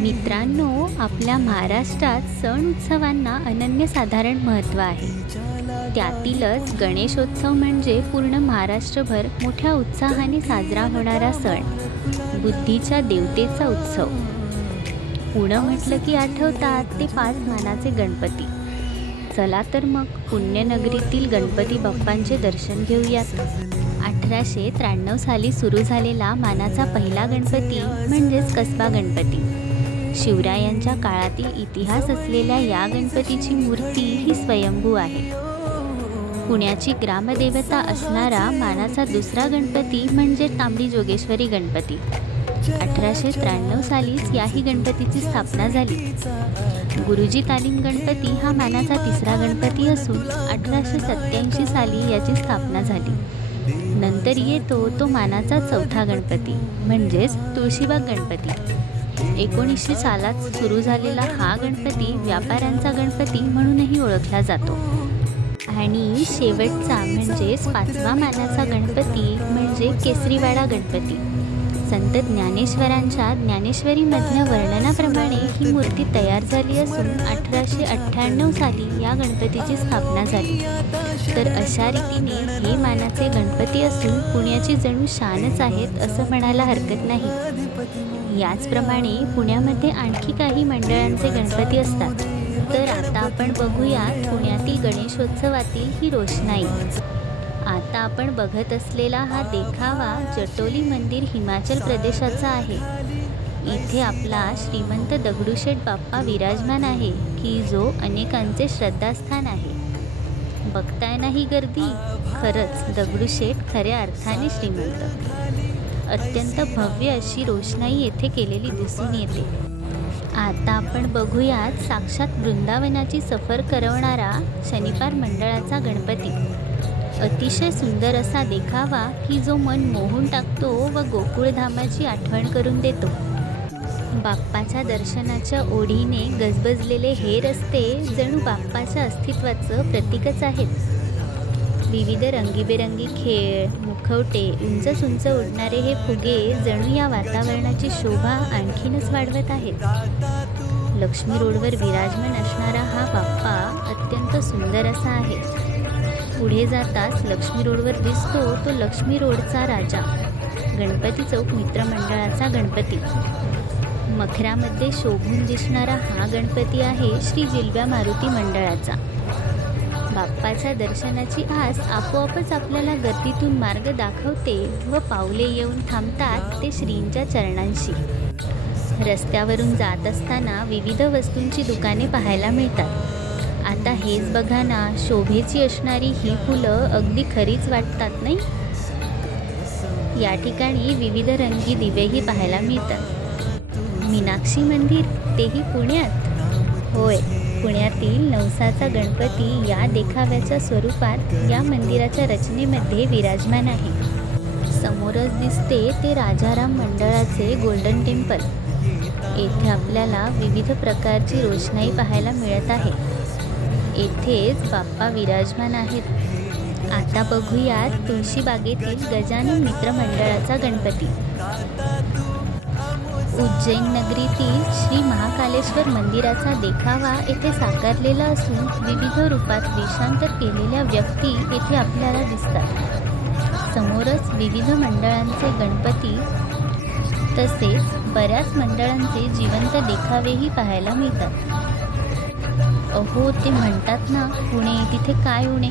मित्रांनो, आपल्या महाराष्ट्रात सण उत्सवांना अनन्यसाधारण महत्त्व आहे. त्यातीलच गणेशोत्सव म्हणजे पूर्ण महाराष्ट्रभर मोठ्या उत्साहाने साजरा होणारा सण, बुद्धीच्या देवतेचा उत्सव. पुणं म्हटलं की आठवतात ते 5 मानाचे गणपती. चला तर मग पुण्यनगरीतील गणपती बाप्पांचे दर्शन घेऊयात. 1893 साली सुरू झालेला मानाचा पहिला गणपती म्हणजेच कसबा गणपती. शिवरायांच्या काळातील इतिहास असलेल्या या गणपतीची मूर्ती ही स्वयंभू आहे. पुण्याची ग्रामदेवता असणारा मानाचा दुसरा गणपती म्हणजे तांबडी जोगेश्वरी गणपती. 1893 सालीच याही गणपतीची स्थापना झाली. गुरुजी तालीम गणपती हा मानाचा तिसरा गणपती असून 1887 साली याची स्थापना झाली. नंतर येतो तो मानाचा चौथा गणपती म्हणजेच तुळशीबाग गणपती. 1900 सालात सुरू झालेला हा गणपती व्यापाऱ्यांचा गणपती म्हणूनही ओळखला जातो. आणि शेवटचा म्हणजेच 5वा मानाचा गणपती म्हणजे केसरीवाडा गणपती. संत ज्ञानेश्वरांच्या ज्ञानेश्वरीमधल्या वर्णनाप्रमाणे ही मूर्ती तयार झाली असून 1898 साली या गणपतीची स्थापना झाली. तर अशा रीतीने हे मानाचे गणपती असून पुण्याची जणू शानच आहेत असं म्हणायला हरकत नाही. याचप्रमाणे पुण्यामध्ये आणखी काही मंडळांचे गणपती असतात. तर आता आपण बघूया पुण्यातील गणेशोत्सवातील ही रोषणाई. आता आपण बघत असलेला हा देखावा जटोली मंदिर हिमाचल प्रदेशाचा आहे. इथे आपला श्रीमंत दगडूशेठ बाप्पा विराजमान आहे की जो अनेकांचे श्रद्धास्थान आहे. बघताय ना ही गर्दी, खरंच दगडूशेठ खऱ्या अर्थाने श्रीमंत. अत्यंत भव्य अशी रोषणाई येथे केलेली दिसून येते. आता आपण बघूयात साक्षात वृंदावनाची सफर करवणारा शनिवार मंडळाचा गणपती. अतिशय सुंदर असा देखावा की जो मन मोहून टाकतो व गोकुळधामाची आठवण करून देतो. बाप्पाच्या दर्शनाच्या ओढीने गजबजलेले हे रस्ते जणू बाप्पाच्या अस्तित्वाचं प्रतीकच आहेत. विविध रंगीबेरंगी खेळ, मुखवटे, उंच उंच उडणारे हे फुगे जणू या वातावरणाची शोभा आणखीनच वाढवत आहेत. लक्ष्मी रोडवर विराजमान असणारा हा बाप्पा अत्यंत सुंदर असा आहे. पुढे जाताच लक्ष्मी रोडवर दिसतो तो लक्ष्मी रोडचा राजा, गणपती चौक मित्रमंडळाचा गणपती. मखरामध्ये शोभून दिसणारा हा गणपती आहे श्री जिलब्या मारुती मंडळाचा. बाप्पाच्या दर्शनाची आस आपोआपच आपल्याला गर्दीतून मार्ग दाखवते व पावले येऊन थांबतात ते श्रींच्या चरणांशी. रस्त्यावरून जात असताना विविध वस्तूंची दुकाने पाहायला मिळतात. आता हेच बघा ना, शोभेची असणारी ही फुलं अगदी खरीच वाटतात नाही. या ठिकाणी विविध रंगी दिवेही पाहायला मिळतात. मीनाक्षी मंदिर तेही पुण्यात. होय, पुण्यातील नवसाचा गणपती या देखाव्याच्या स्वरूपात या मंदिराच्या रचनेमध्ये विराजमान आहे. समोरच दिसते ते राजाराम मंडळाचे गोल्डन टेम्पल. येथे आपल्याला विविध प्रकारची रोषणाई पाहायला मिळत आहे. येथेच बाप्पा विराजमान आहेत. आता बघूयात तुळशीबागेतील गजानन मित्र मंडळाचा गणपती. उज्जैन नगरीतील श्री महाकालेश्वर मंदिराचा देखावा येथे साकारलेला असून विविध रूपात वेषांतर केलेल्या व्यक्ती येथे आपल्याला दिसतात. समोरच विविध मंडळांचे गणपती तसेच बऱ्याच मंडळांचे जिवंत देखावेही पाहायला मिळतात. अहो, ते म्हणतात ना, पुणे तिथे काय उणे.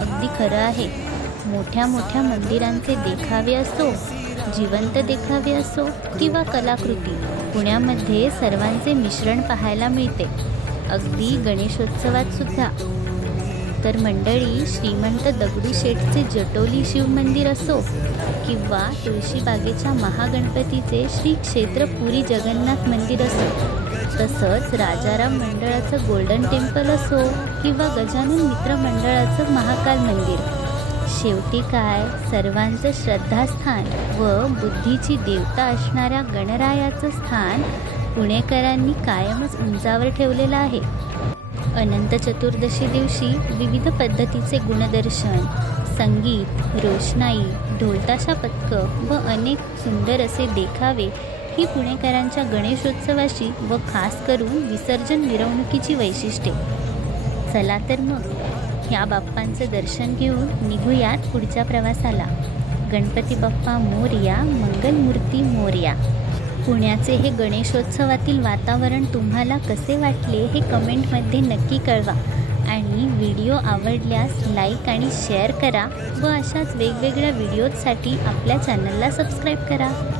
अगदी खरं आहे. मोठ्या मोठ्या मंदिरांचे देखावे असो, जिवंत देखावे असो किंवा कलाकृती, पुण्यामध्ये सर्वांचे मिश्रण पाहायला मिळते. अगदी गणेशोत्सवात सुद्धा. तर मंडळी, श्रीमंत दगडूशेठचे जटोली शिव मंदिर असो किंवा तुळशीबागेच्या महागणपतीचे श्री क्षेत्र पुरी जगन्नाथ मंदिर असो, तसंच राजाराम मंडळाचं गोल्डन टेम्पल असो किंवा गजानन मित्र मंडळाचं महाकाल मंदिर, शेवटी काय, सर्वांचं श्रद्धास्थान व बुद्धीची देवता असणाऱ्या गणरायाचं स्थान पुणेकरांनी कायमच उंचावर ठेवलेलं आहे. अनंत चतुर्दशी दिवशी विविध पद्धतीचे गुणदर्शन, संगीत, रोषणाई, ढोलताशा पथकं व अनेक सुंदर असे देखावे ही पुणेकरांच्या गणेशोत्सवाची व खास करून विसर्जन मिरवणुकीची वैशिष्ट्ये. चला तर मग ह्या बाप्पांचं दर्शन घेऊन निघूयात पुढच्या प्रवासाला. गणपती बाप्पा मोरया, मंगलमूर्ती मोरया. पुण्याचे हे गणेशोत्सवातील वातावरण तुम्हाला कसे वाटले हे कमेंटमध्ये नक्की कळवा. आणि व्हिडिओ आवडल्यास लाईक आणि शेअर करा व अशाच वेगवेगळ्या व्हिडिओजसाठी आपल्या चॅनलला सबस्क्राईब करा.